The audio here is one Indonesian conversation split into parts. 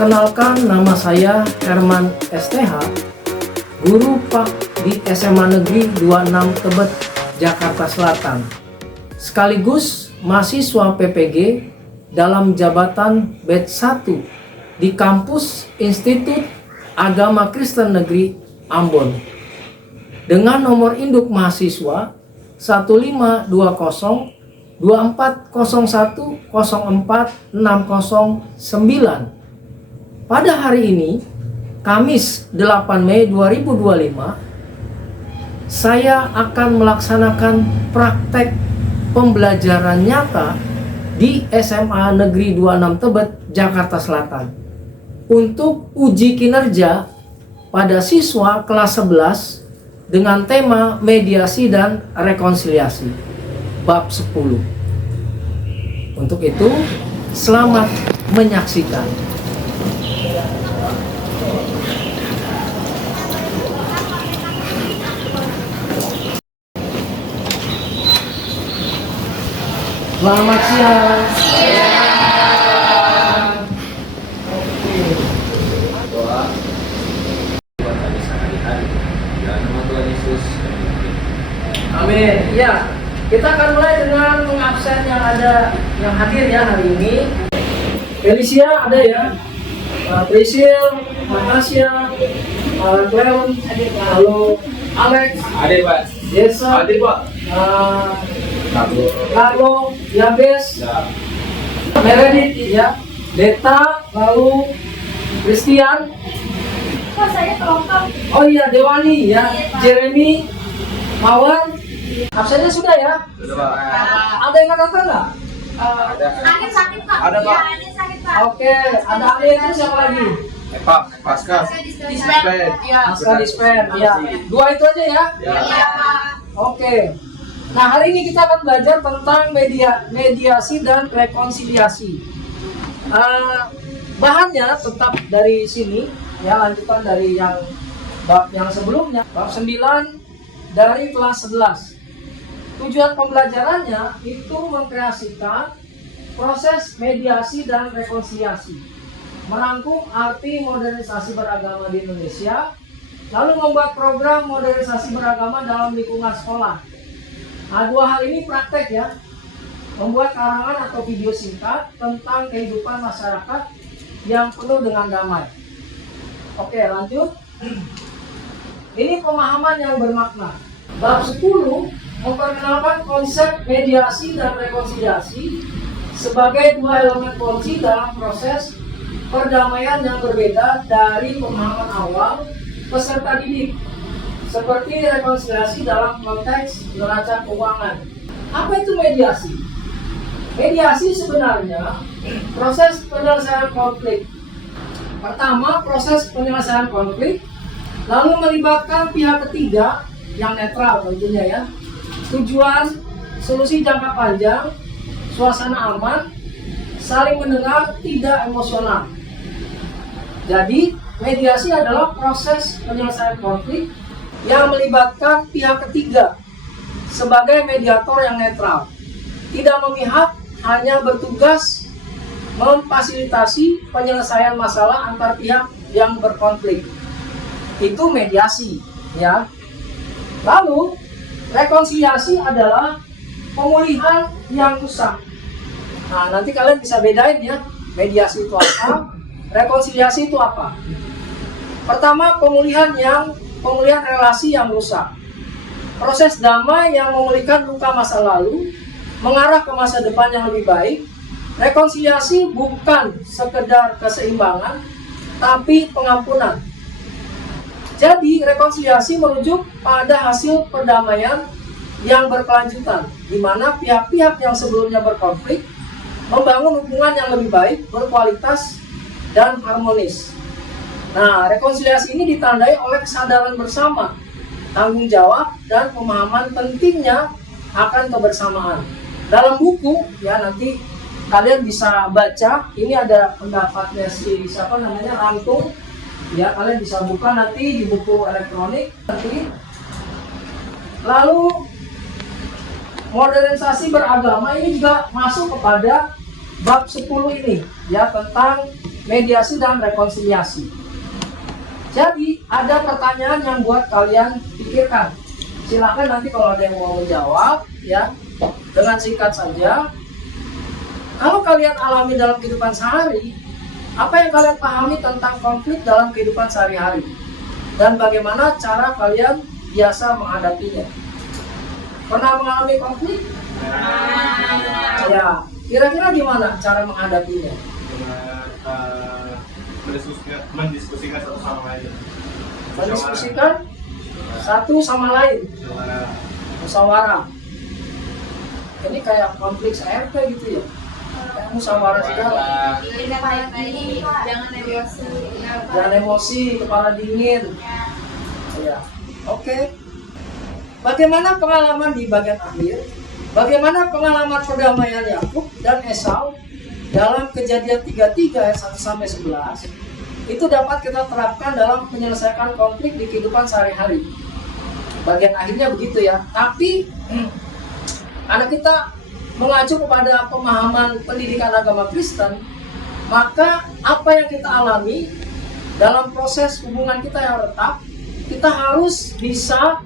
Perkenalkan, nama saya Herman STH, guru Pak di SMA Negeri 26 Tebet, Jakarta Selatan. Sekaligus mahasiswa PPG dalam jabatan batch 1 di kampus Institut Agama Kristen Negeri Ambon. Dengan nomor induk mahasiswa 1520 2401 04 609. Pada hari ini, Kamis 8 Mei 2025, saya akan melaksanakan praktek pembelajaran nyata di SMA Negeri 26 Tebet, Jakarta Selatan untuk uji kinerja pada siswa kelas 11 dengan tema mediasi dan rekonsiliasi bab 10. Untuk itu, selamat menyaksikan. Selamat siang. Doa buat kami sehari-hari. Dalam nama Tuhan Yesus. Amin. Ya, kita akan mulai dengan pengabsen yang hadir ya hari ini. Felicia ada ya. Priscil, Natasha, Cleon, halo, Alex, Ada Pak. Yesa, Ada Pak. Carlo, Yabes, Ya. Meredith ya, Deta, lalu Christian. Kok saya kelompok? Oh iya, Dewani ya, Jeremy, Mawar. Absennya sudah ya? Sudah Pak. Ada yang nggak datang nggak? Anin sakit Pak. Ada, Pak. Ya, Anin sakit Pak. Oke, ada Ali itu siapa lagi? Pak, Pascal. Dispen. Ya. Aska Dispen, ya. Dua itu aja ya? Ya. Iya Pak. Oke. Nah, hari ini kita akan belajar tentang mediasi dan rekonsiliasi. Bahannya tetap dari sini, ya, lanjutan dari yang bab yang sebelumnya, bab 9 dari kelas 11. Tujuan pembelajarannya itu mengkreasikan proses mediasi dan rekonsiliasi, merangkum arti modernisasi beragama di Indonesia, lalu membuat program modernisasi beragama dalam lingkungan sekolah. Nah, dua hal ini praktek ya, membuat karangan atau video singkat tentang kehidupan masyarakat yang penuh dengan damai. Oke, lanjut. Ini pemahaman yang bermakna. Bab 10 memperkenalkan konsep mediasi dan rekonsiliasi sebagai dua elemen kunci dalam proses perdamaian yang berbeda dari pemahaman awal peserta didik, seperti rekonsiliasi dalam konteks neraca keuangan. Apa itu mediasi? Mediasi sebenarnya proses penyelesaian konflik. Pertama, proses penyelesaian konflik, lalu melibatkan pihak ketiga yang netral tentunya ya. Tujuan solusi jangka panjang, suasana aman, saling mendengar, tidak emosional. Jadi, mediasi adalah proses penyelesaian konflik yang melibatkan pihak ketiga sebagai mediator yang netral, tidak memihak, hanya bertugas memfasilitasi penyelesaian masalah antar pihak yang berkonflik. Itu mediasi, ya. Lalu rekonsiliasi adalah pemulihan yang rusak. Nah, nanti kalian bisa bedain ya, mediasi itu apa, rekonsiliasi itu apa. Pertama, pemulihan relasi yang rusak. Proses damai yang memulihkan luka masa lalu, mengarah ke masa depan yang lebih baik. Rekonsiliasi bukan sekedar keseimbangan, tapi pengampunan. Jadi, rekonsiliasi merujuk pada hasil perdamaian yang berkelanjutan, di mana pihak-pihak yang sebelumnya berkonflik membangun hubungan yang lebih baik, berkualitas, dan harmonis. Nah, rekonsiliasi ini ditandai oleh kesadaran bersama, tanggung jawab, dan pemahaman pentingnya akan kebersamaan. Dalam buku, ya nanti kalian bisa baca, ini ada pendapatnya siapa namanya, Rantung, ya kalian bisa buka nanti di buku elektronik nanti. Lalu modernisasi beragama ini juga masuk kepada bab 10 ini ya, tentang mediasi dan rekonsiliasi. Jadi ada pertanyaan yang buat kalian pikirkan. Silakan nanti kalau ada yang mau menjawab ya, dengan singkat saja. Kalau kalian alami dalam kehidupan sehari, apa yang kalian pahami tentang konflik dalam kehidupan sehari-hari? Dan bagaimana cara kalian biasa menghadapinya? Pernah mengalami konflik? Ya, kira-kira gimana cara menghadapinya? Mendiskusikan satu sama lain. Mendiskusikan satu sama lain, musyawarah. Ini kayak konflik ART gitu ya, kayak musyawarah segala. Jangan emosi. Jangan emosi, kepala dingin. Ya, oke. Bagaimana pengalaman di bagian akhir? Bagaimana pengalaman perdamaian Yakub dan Esau dalam Kejadian 33 ayat 1 sampai 11? Itu dapat kita terapkan dalam menyelesaikan konflik di kehidupan sehari-hari. Bagian akhirnya begitu ya. Tapi anak kita mengacu kepada pemahaman pendidikan agama Kristen, maka apa yang kita alami dalam proses hubungan kita yang retak, kita harus bisa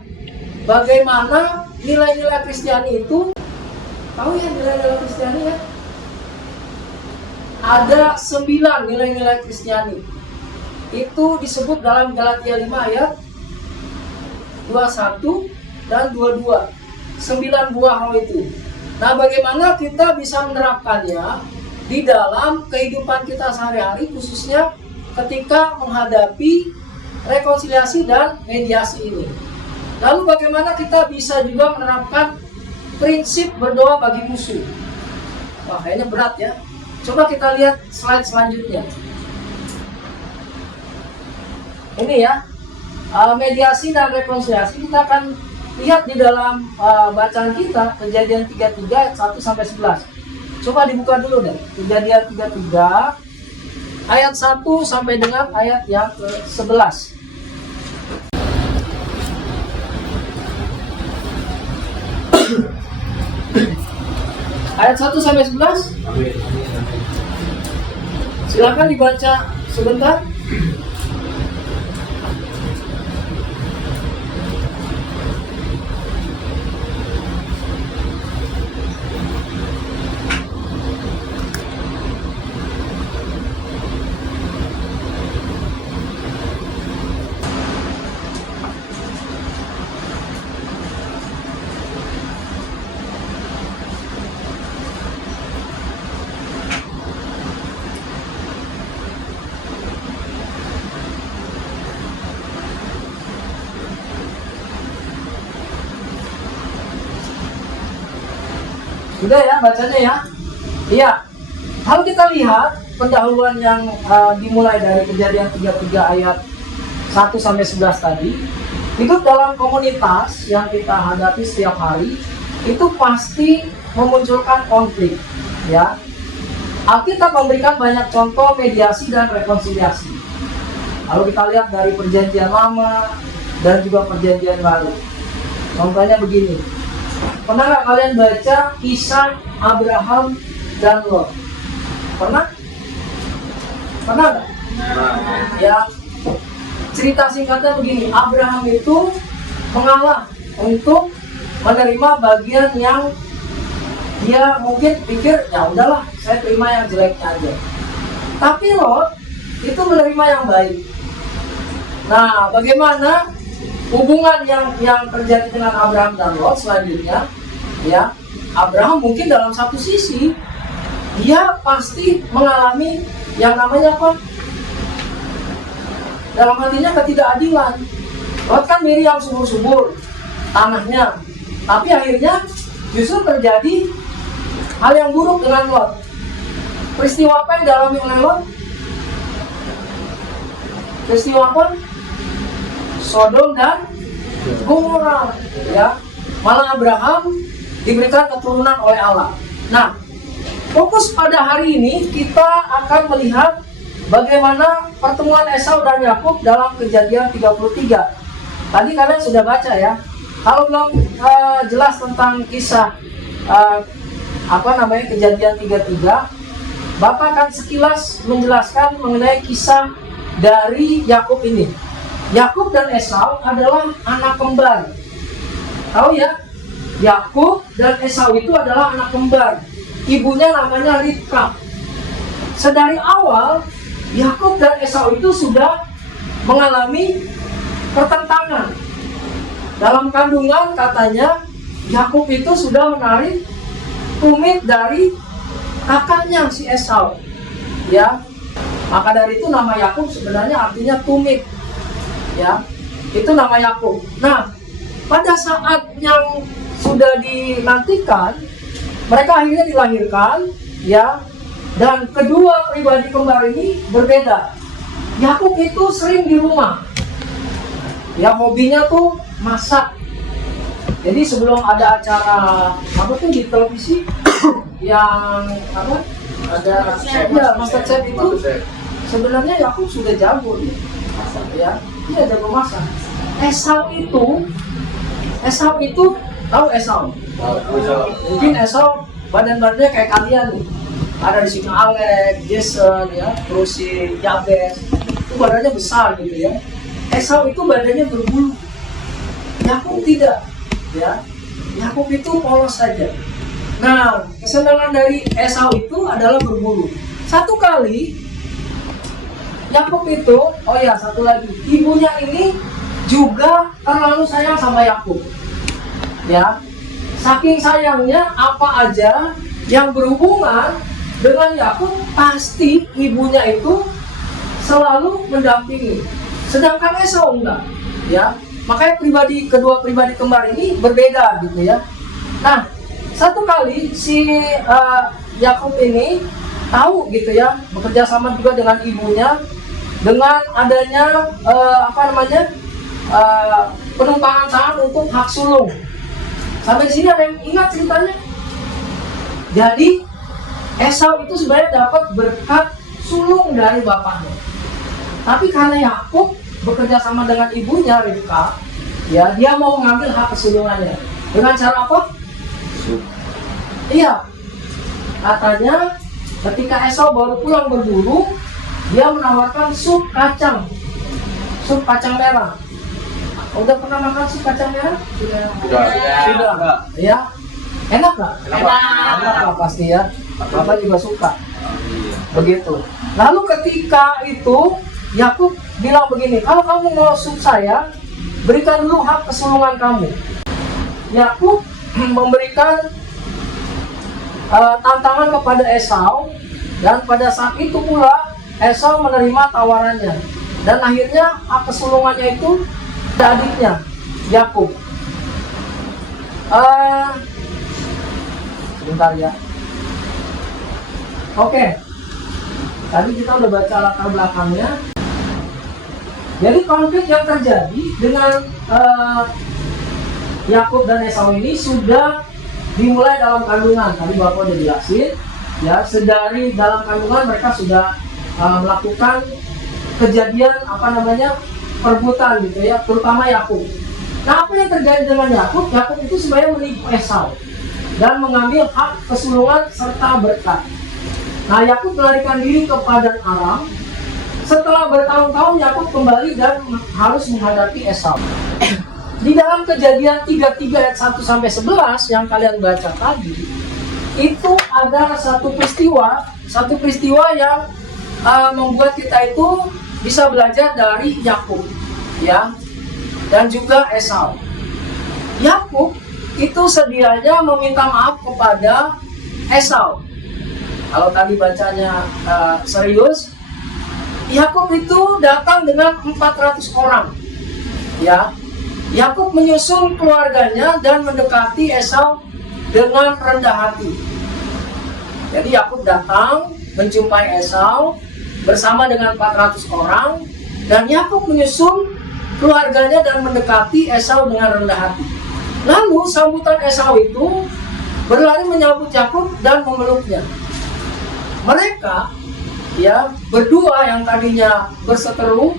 bagaimana nilai-nilai Kristiani itu. Tahu ya nilai-nilai Kristiani ya? Ada 9 nilai-nilai Kristiani. Itu disebut dalam Galatia 5 ayat 21 dan 22. 9 buah roh itu. Nah, bagaimana kita bisa menerapkannya di dalam kehidupan kita sehari-hari, khususnya ketika menghadapi rekonsiliasi dan mediasi ini. Lalu bagaimana kita bisa juga menerapkan prinsip berdoa bagi musuh? Wah, kayaknya berat ya. Coba kita lihat slide selanjutnya. Ini ya, mediasi dan rekonsiliasi. Kita akan lihat di dalam bacaan kita Kejadian 33 ayat 1 sampai 11. Coba dibuka dulu deh. Kejadian 33 ayat 1 sampai dengan ayat yang ke-11. Ayat 1 sampai 11. Silakan dibaca sebentar. Sudah ya bacanya ya. Iya. Kalau kita lihat pendahuluan yang dimulai dari Kejadian 33 ayat 1 sampai 11 tadi, hidup dalam komunitas yang kita hadapi setiap hari itu pasti memunculkan konflik, ya. Alkitab memberikan banyak contoh mediasi dan rekonsiliasi. Lalu kita lihat dari Perjanjian Lama dan juga Perjanjian Baru. Contohnya begini. Pernah nggak kalian baca kisah Abraham dan Lot? Pernah? Pernah nggak? Ya. Cerita singkatnya begini. Abraham itu mengalah untuk menerima bagian yang dia mungkin pikir ya udahlah, saya terima yang jeleknya aja. Tapi Lot itu menerima yang baik. Nah, bagaimana hubungan yang terjadi dengan Abraham dan Lot selanjutnya? Ya, Abraham mungkin dalam satu sisi dia pasti mengalami yang namanya apa? Dalam hatinya ketidakadilan. Lot kan milih yang subur-subur tanahnya, tapi akhirnya justru terjadi hal yang buruk dengan Lot. Peristiwa apa yang dialami oleh Lot? Peristiwa apa? Sodom dan Gomora, ya. Malah Abraham diberikan keturunan oleh Allah. Nah, fokus pada hari ini kita akan melihat bagaimana pertemuan Esau dan Yakub dalam Kejadian 33. Tadi kalian sudah baca ya. Kalau belum jelas tentang kisah Kejadian 33, Bapak akan sekilas menjelaskan mengenai kisah dari Yakub ini. Yakub dan Esau adalah anak kembar. Tahu ya? Yakub dan Esau itu adalah anak kembar. Ibunya namanya Ribka. Sedari awal Yakub dan Esau itu sudah mengalami pertentangan. Dalam kandungan katanya Yakub itu sudah menarik tumit dari kakaknya si Esau. Ya. Maka dari itu nama Yakub sebenarnya artinya tumit. Ya. Itu nama Yakub. Nah, pada saat yang sudah dinantikan, mereka akhirnya dilahirkan, ya. Dan kedua pribadi kembar ini berbeda. Yakub itu sering di rumah. Ya, hobinya tuh masak. Jadi sebelum ada acara apa tuh di televisi yang apa? Ada ya, MasterChef itu sebenarnya Yakub sudah jago dia. Ya, dia jago masak. Esau itu tahu Esau? Mungkin Esau badan-badannya kayak kalian nih. Ada di sini Alex, Jason, ya, terus si Jabez. Itu badannya besar gitu ya. Esau itu badannya berbulu. Yakub tidak, ya. Yakub itu polos saja. Nah, kesenangan dari Esau itu adalah berbulu. Satu kali Yakub itu, oh ya satu lagi, ibunya ini juga terlalu sayang sama Yakub. Ya, saking sayangnya apa aja yang berhubungan dengan Yakub pasti ibunya itu selalu mendampingi. Sedangkan Esau enggak, ya. Makanya kedua pribadi kembar ini berbeda gitu ya. Nah, satu kali si Yakub ini tahu gitu ya, bekerja sama juga dengan ibunya dengan adanya penumpangan saham untuk hak sulung. Sampai di sini ada yang ingat ceritanya? Jadi Esau itu sebenarnya dapat berkat sulung dari bapaknya. Tapi karena Yakub bekerja sama dengan ibunya Ribka, ya dia mau mengambil hak kesulungannya. Dengan cara apa? Iya. Katanya ketika Esau baru pulang berburu, dia menawarkan sup kacang merah. Udah pernah makan sup kacang merah? Sudah. Ya. Enak nggak? Enak pasti ya. Bapak juga suka. Begitu. Lalu ketika itu Yakub bilang begini, kalau kamu mau sup saya, berikan dulu hak kesulungan kamu. Yakub memberikan tantangan kepada Esau, dan pada saat itu pula Esau menerima tawarannya, dan akhirnya hak kesulungannya itu adiknya Yakub. Sebentar ya. Oke. Tadi kita udah baca latar belakangnya. Jadi konflik yang terjadi dengan Yakub dan Esau ini sudah dimulai dalam kandungan. Tadi Bapak udah jelasin, ya, sedari dalam kandungan mereka sudah melakukan kejadian perebutan gitu ya, terutama Yakub. Nah, apa yang terjadi dengan Yakub? Yakub itu sebenarnya menipu Esau dan mengambil hak kesulungan serta berkat. Nah, Yakub melarikan diri ke Padan Aram. Setelah bertahun-tahun Yakub kembali dan harus menghadapi Esau. Di dalam Kejadian 33 ayat 1 sampai 11 yang kalian baca tadi, itu ada satu peristiwa yang membuat kita itu bisa belajar dari Yakub, ya, dan juga Esau. Yakub itu sedianya meminta maaf kepada Esau. Kalau tadi bacanya serius, Yakub itu datang dengan 400 orang. Ya, Yakub menyusul keluarganya dan mendekati Esau dengan rendah hati. Jadi Yakub datang menjumpai Esau bersama dengan 400 orang, dan Yakub menyusul keluarganya dan mendekati Esau dengan rendah hati. Lalu sambutan Esau itu berlari menyambut Yakub dan memeluknya. Mereka, ya, berdua yang tadinya berseteru,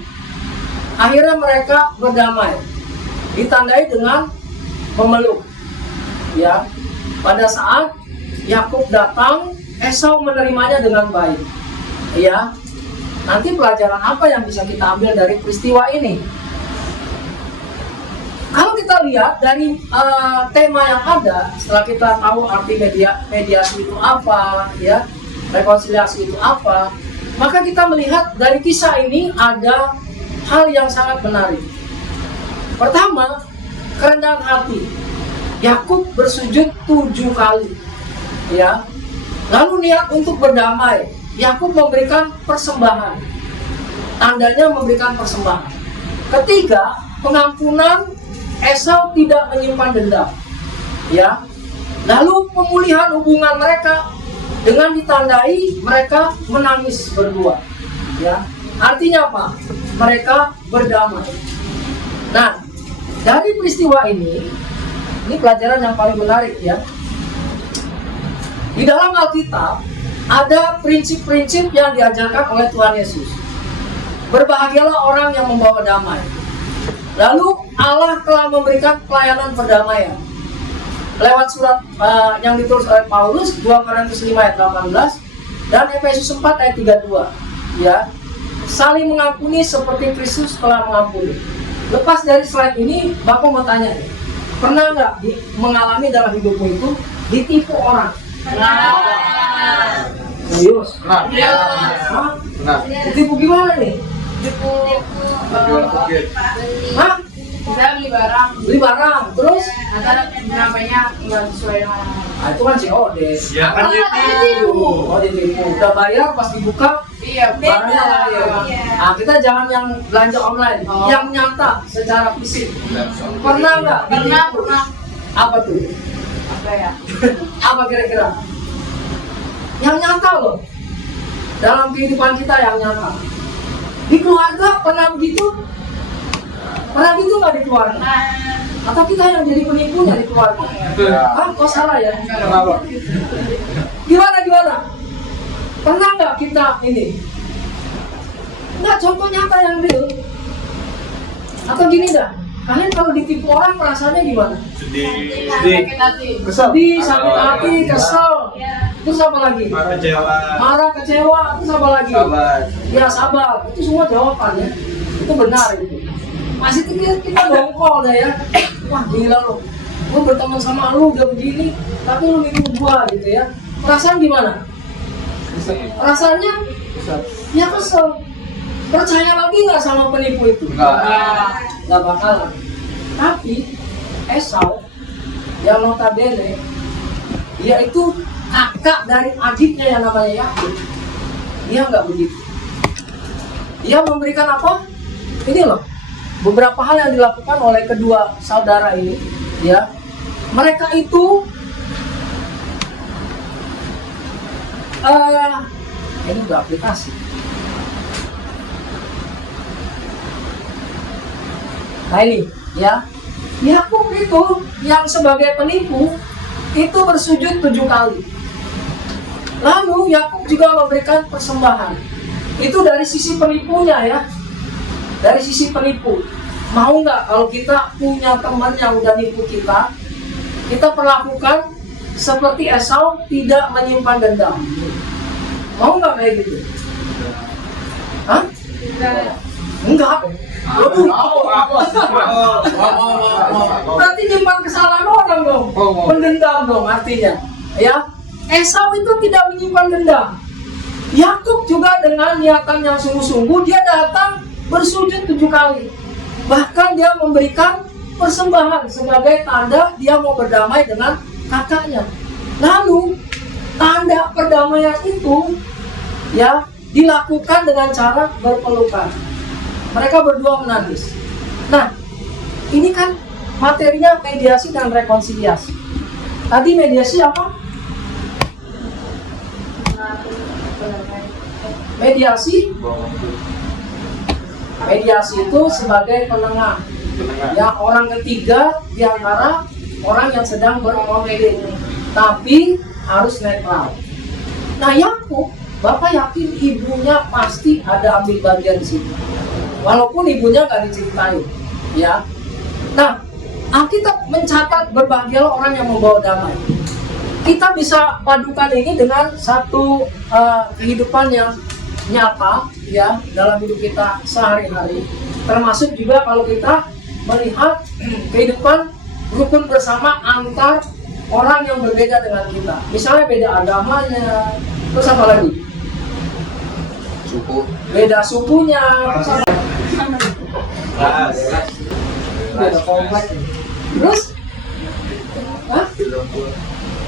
akhirnya mereka berdamai, ditandai dengan memeluk. Ya, pada saat Yakub datang, Esau menerimanya dengan baik. Ya, nanti pelajaran apa yang bisa kita ambil dari peristiwa ini? Kalau kita lihat dari tema yang ada, setelah kita tahu arti mediasi itu apa, ya, rekonsiliasi itu apa, maka kita melihat dari kisah ini ada hal yang sangat menarik. Pertama, kerendahan hati. Yakub bersujud 7 kali, ya. Lalu niat untuk berdamai. Yakub memberikan persembahan. Tandanya memberikan persembahan. Ketiga, pengampunan. Esau tidak menyimpan dendam, ya. Lalu pemulihan hubungan mereka dengan ditandai mereka menangis berdua, ya. Artinya apa? Mereka berdamai. Nah, dari peristiwa ini pelajaran yang paling menarik, ya. Di dalam Alkitab ada prinsip-prinsip yang diajarkan oleh Tuhan Yesus. Berbahagialah orang yang membawa damai. Lalu Allah telah memberikan pelayanan perdamaian lewat surat yang ditulis oleh Paulus, 2 Korintus 5 ayat 18 dan Efesus 4 ayat 32, ya. Saling mengampuni seperti Kristus telah mengampuni. Lepas dari slide ini, Bapak mau tanya, pernah nggak mengalami dalam hidupmu itu ditipu orang? Serius? Nah, Ditipu gimana nih? jual bukit. Hah? Kita beli barang, Beli barang, terus? ada namanya nggak sesuai dengan Itu kan COD. Ya kan ditipu. Oh, ditipu. Udah bayar, pas dibuka iya barangnya lain. Iya. Nah, kita jangan yang belanja online, Oh. yang nyata secara fisik. Pernah nggak? Pernah. Apa tuh? Apa ya? Apa kira-kira? Yang nyata loh. Dalam kehidupan kita yang nyata. Di keluarga pernah begitu? Pernah gitu nggak di keluarga? Atau kita yang jadi penipunya di keluarga? Ah, kok salah ya? Kenapa? Gimana? Pernah nggak kita ini? Nggak, contoh nyata yang real. Atau gini dah, kalian kalau ditipu orang perasaannya gimana? Sedih. Sakit hati. Sedih, sakit hati, kesel. Terus apa lagi? Kecewa. Marah, kecewa, terus apa lagi? Sabar. Ya sabar, itu semua jawabannya. Itu benar itu. Masih kita dongkol dah ya. Wah gila lo, gue berteman sama lu udah begini, tapi lu nipu gua gitu ya. Perasaan gimana? Rasanya ya kesel. Percaya lagi nggak sama penipu itu? Nggak bakalan. Tapi Esau yang notabene dia itu kakak dari adiknya yang namanya Yakub, dia nggak begitu. Dia memberikan apa? Ini loh, beberapa hal yang dilakukan oleh kedua saudara ini, ya. Mereka itu ini udah aplikasi. Nah ini, ya. Yakub itu yang sebagai penipu itu bersujud 7 kali. Lalu Yakub juga memberikan persembahan. Itu dari sisi penipunya ya. Dari sisi penipu. Mau nggak kalau kita punya teman yang udah nipu kita perlakukan seperti Esau, tidak menyimpan dendam. Mau nggak kayak gitu? Hah? Enggak. Berarti nyimpan kesalahan orang dong, mendendam dong artinya. Ya, Esau itu tidak menyimpan dendam. Yakub juga dengan niatan yang sungguh-sungguh dia datang bersujud 7 kali. Bahkan dia memberikan persembahan sebagai tanda dia mau berdamai dengan kakaknya. Lalu tanda perdamaian itu ya dilakukan dengan cara berpelukan. Mereka berdua menangis. Nah, ini kan materinya mediasi dan rekonsiliasi. Tadi mediasi apa? Mediasi itu sebagai penengah. Ya, orang ketiga di antara orang yang sedang berkonflik, tapi harus netral. Nah, Yakub, Bapak yakin ibunya pasti ada ambil bagian di situ. Walaupun ibunya nggak diceritain, ya. Nah, Alkitab mencatat berbahagialah orang yang membawa damai. kita bisa padukan ini dengan satu kehidupan yang nyata ya dalam hidup kita sehari-hari, termasuk juga kalau kita melihat kehidupan rukun bersama antar orang yang berbeda dengan kita, misalnya beda agamanya, terus apa lagi? Suku. Beda sukunya, Ras. beda komplek. Terus, hah?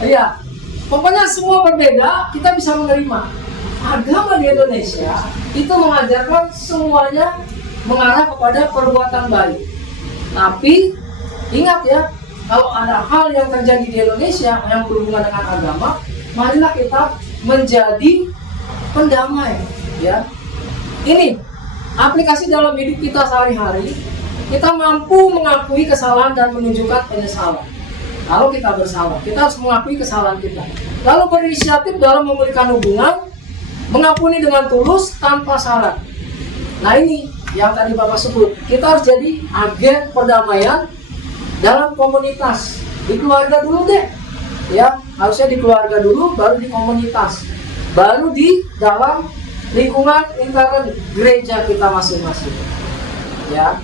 Iya, pokoknya semua berbeda, kita bisa menerima. Agama di Indonesia itu mengajarkan semuanya mengarah kepada perbuatan baik. Tapi ingat ya, kalau ada hal yang terjadi di Indonesia yang berhubungan dengan agama, marilah kita menjadi pendamai. Ya, ini aplikasi dalam hidup kita sehari-hari. Kita mampu mengakui kesalahan dan menunjukkan penyesalan. Kalau kita bersalah, kita harus mengakui kesalahan kita. Lalu berinisiatif dalam memulihkan hubungan, mengampuni dengan tulus tanpa syarat. Nah ini yang tadi Bapak sebut, kita harus jadi agen perdamaian dalam komunitas. Di keluarga dulu deh, ya harusnya di keluarga dulu, baru di komunitas, baru di dalam lingkungan intern gereja kita masing-masing. Ya,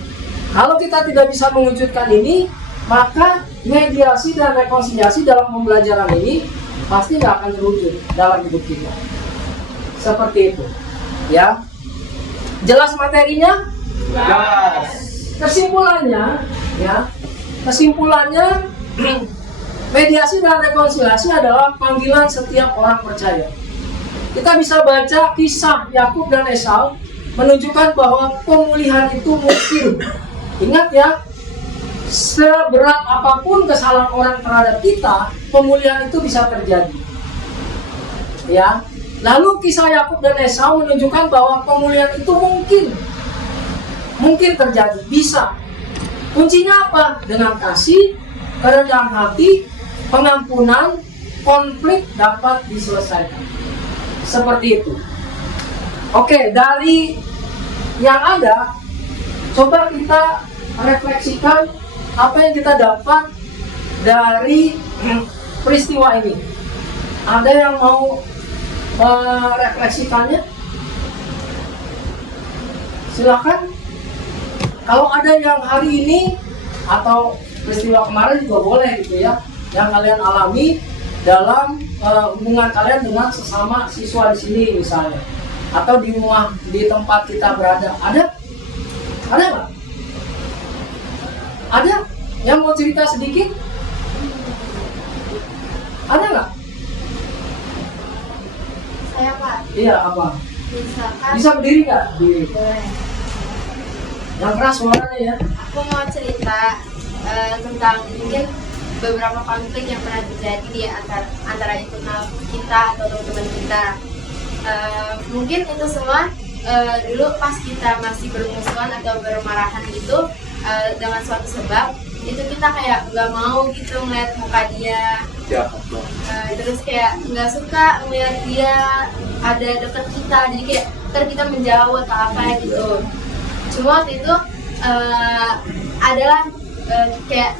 kalau kita tidak bisa mewujudkan ini, maka mediasi dan rekonsiliasi dalam pembelajaran ini pasti nggak akan terwujud dalam hidup kita. Seperti itu, ya. Jelas materinya? Gas. Kesimpulannya, ya. Kesimpulannya, mediasi dan rekonsiliasi adalah panggilan setiap orang percaya. Kita bisa baca kisah Yakub dan Esau menunjukkan bahwa pemulihan itu mungkin. Ingat ya, seberat apapun kesalahan orang terhadap kita, pemulihan itu bisa terjadi. Ya. Lalu kisah Yakub dan Esau menunjukkan bahwa pemulihan itu mungkin terjadi, bisa. Kuncinya apa? Dengan kasih, kerendahan hati, pengampunan, konflik dapat diselesaikan. Seperti itu. Oke, dari yang ada, coba kita refleksikan apa yang kita dapat dari peristiwa ini. Ada yang mau merefleksikannya? Silakan. Kalau ada yang hari ini atau peristiwa kemarin juga boleh gitu ya, yang kalian alami dalam hubungan kalian dengan sesama siswa di sini misalnya, atau di rumah, di tempat kita berada. Ada nggak? Ada yang mau cerita sedikit? Ada nggak? Saya Pak, Iya, apa? misalkan Bisa berdiri nggak? Berdiri. boleh. Yang keras suaranya ya. Aku mau cerita tentang mungkin beberapa konflik yang pernah terjadi di antara internal kita atau teman-teman kita. Mungkin itu semua dulu pas kita masih bermusuhan atau bermarahan gitu dengan suatu sebab, itu kita kayak nggak mau gitu ngeliat muka dia. Terus kayak nggak suka ngeliat dia ada dekat kita, jadi kayak ntar kita menjauh atau apa gitu. Cuma waktu itu adalah kayak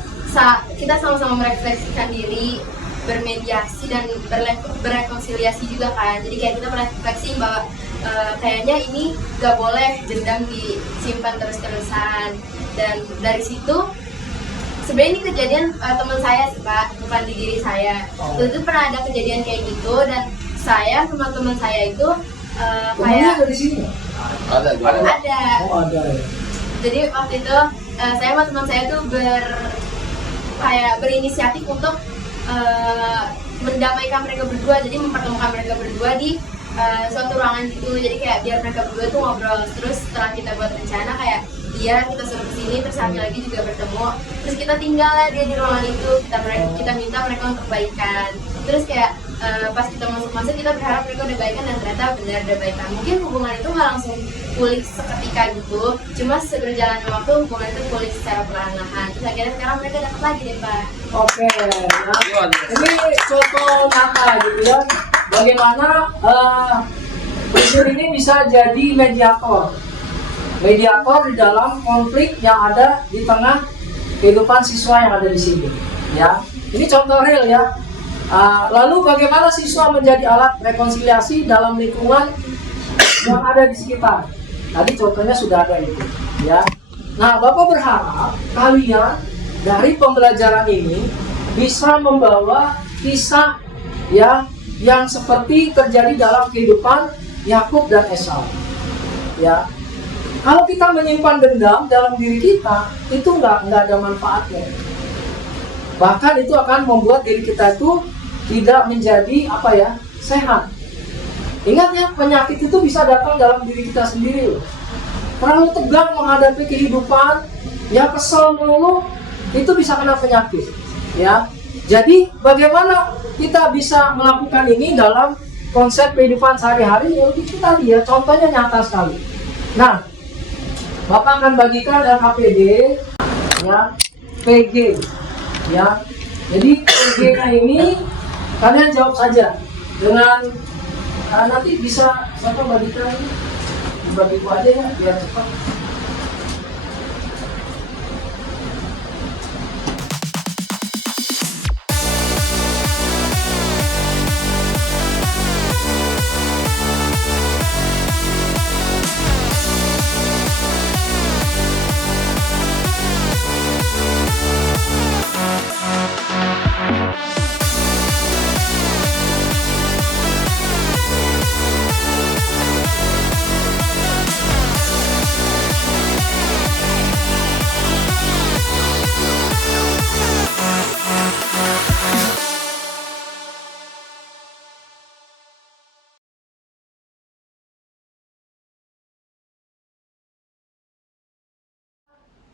kita sama-sama merefleksikan diri, bermediasi dan berrekonsiliasi juga kan. Jadi kayak kita merefleksi bahwa kayaknya ini gak boleh dendam disimpan terus-terusan. Dan dari situ sebenarnya ini kejadian teman saya sih Pak, bukan di diri saya. Waktu itu pernah ada kejadian kayak gitu, dan saya sama teman saya itu Temannya kayak ada di sini nggak? Ada. ada. Oh ada ya. Jadi waktu itu saya sama teman saya tuh berinisiatif untuk mendamaikan mereka berdua, jadi mempertemukan mereka berdua di suatu ruangan gitu. Jadi kayak biar mereka berdua tuh ngobrol. Terus setelah kita buat rencana kayak kita suruh kesini, terus satu lagi juga bertemu, terus kita tinggal lah dia di ruangan itu, kita minta mereka untuk baikan. Terus kayak pas kita masuk kita berharap mereka udah baikan, dan ternyata benar udah baikan. Mungkin hubungan itu nggak langsung pulih seketika gitu, cuma seberjalannya waktu hubungan itu pulih secara perlahan-lahan. Terus akhirnya sekarang mereka dapat lagi deh Pak. Oke, nah, ini contoh nyata gitu ya, bagaimana prinsip ini bisa jadi mediator di dalam konflik yang ada di tengah kehidupan siswa yang ada di sini. Ya, ini contoh real ya. Lalu bagaimana siswa menjadi alat rekonsiliasi dalam lingkungan yang ada di sekitar? Tadi contohnya sudah ada itu, ya. Nah, Bapak berharap kalian dari pembelajaran ini bisa membawa kisah ya yang seperti terjadi dalam kehidupan Yakub dan Esau. Ya, kalau kita menyimpan dendam dalam diri kita, itu nggak ada manfaatnya. Bahkan itu akan membuat diri kita itu tidak menjadi sehat. Ingat ya, penyakit itu bisa datang dalam diri kita sendiri loh. Terlalu tegang menghadapi kehidupan, ya kesel melulu, itu bisa kena penyakit. Ya, jadi bagaimana kita bisa melakukan ini dalam konsep kehidupan sehari-hari? Ya kita lihat, contohnya nyata sekali. Nah, Bapak akan bagikan LKPD, ya, PG, ya. Jadi PG-nya ini kalian jawab saja dengan nanti bisa siapa bagikan, bagiku aja ya biar cepat.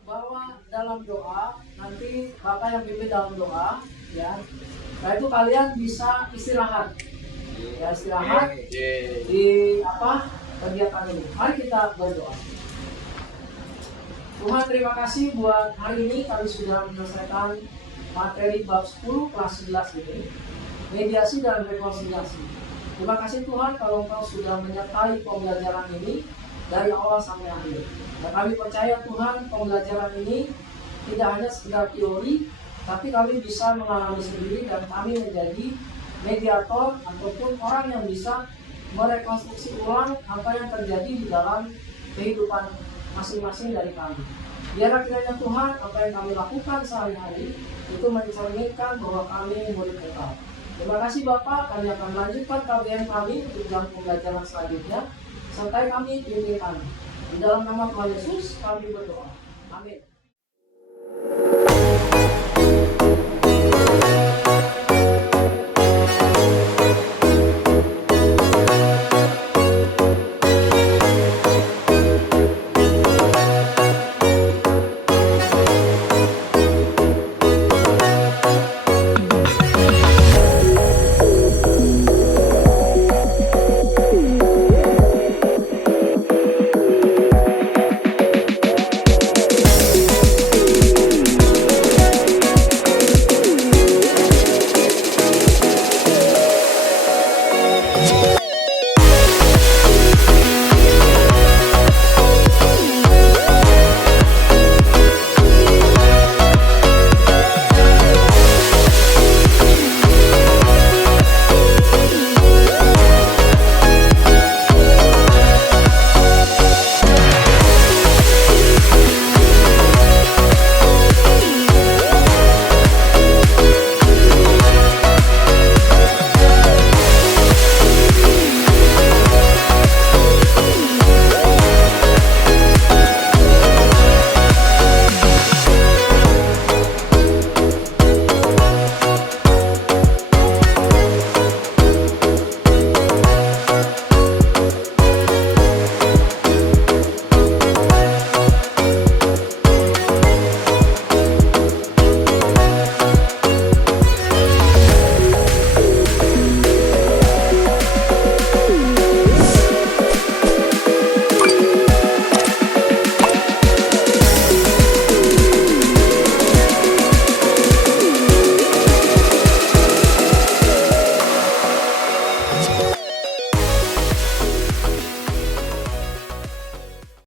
Bahwa dalam doa nanti Bapak yang pimpin dalam doa, ya. Nah itu kalian bisa istirahat, ya istirahat di kegiatan ini. Mari kita berdoa. Tuhan, terima kasih buat hari ini kami sudah menyelesaikan materi bab 10 kelas 11 ini, mediasi dan rekonsiliasi. Terima kasih Tuhan kalau Engkau sudah menyertai pembelajaran ini dari awal sampai akhir. Dan kami percaya Tuhan pembelajaran ini tidak hanya sekedar teori, tapi kami bisa mengalami sendiri dan kami menjadi mediator ataupun orang yang bisa merekonstruksi ulang apa yang terjadi di dalam kehidupan masing-masing dari kami. Biarlah kiranya Tuhan apa yang kami lakukan sehari-hari itu mencerminkan bahwa kami murid Engkau. Terima kasih Bapak, kami akan melanjutkan KBM kami untuk jam pembelajaran selanjutnya. Sertai kami, pimpin kami. Di dalam nama Tuhan Yesus kami berdoa. Amin.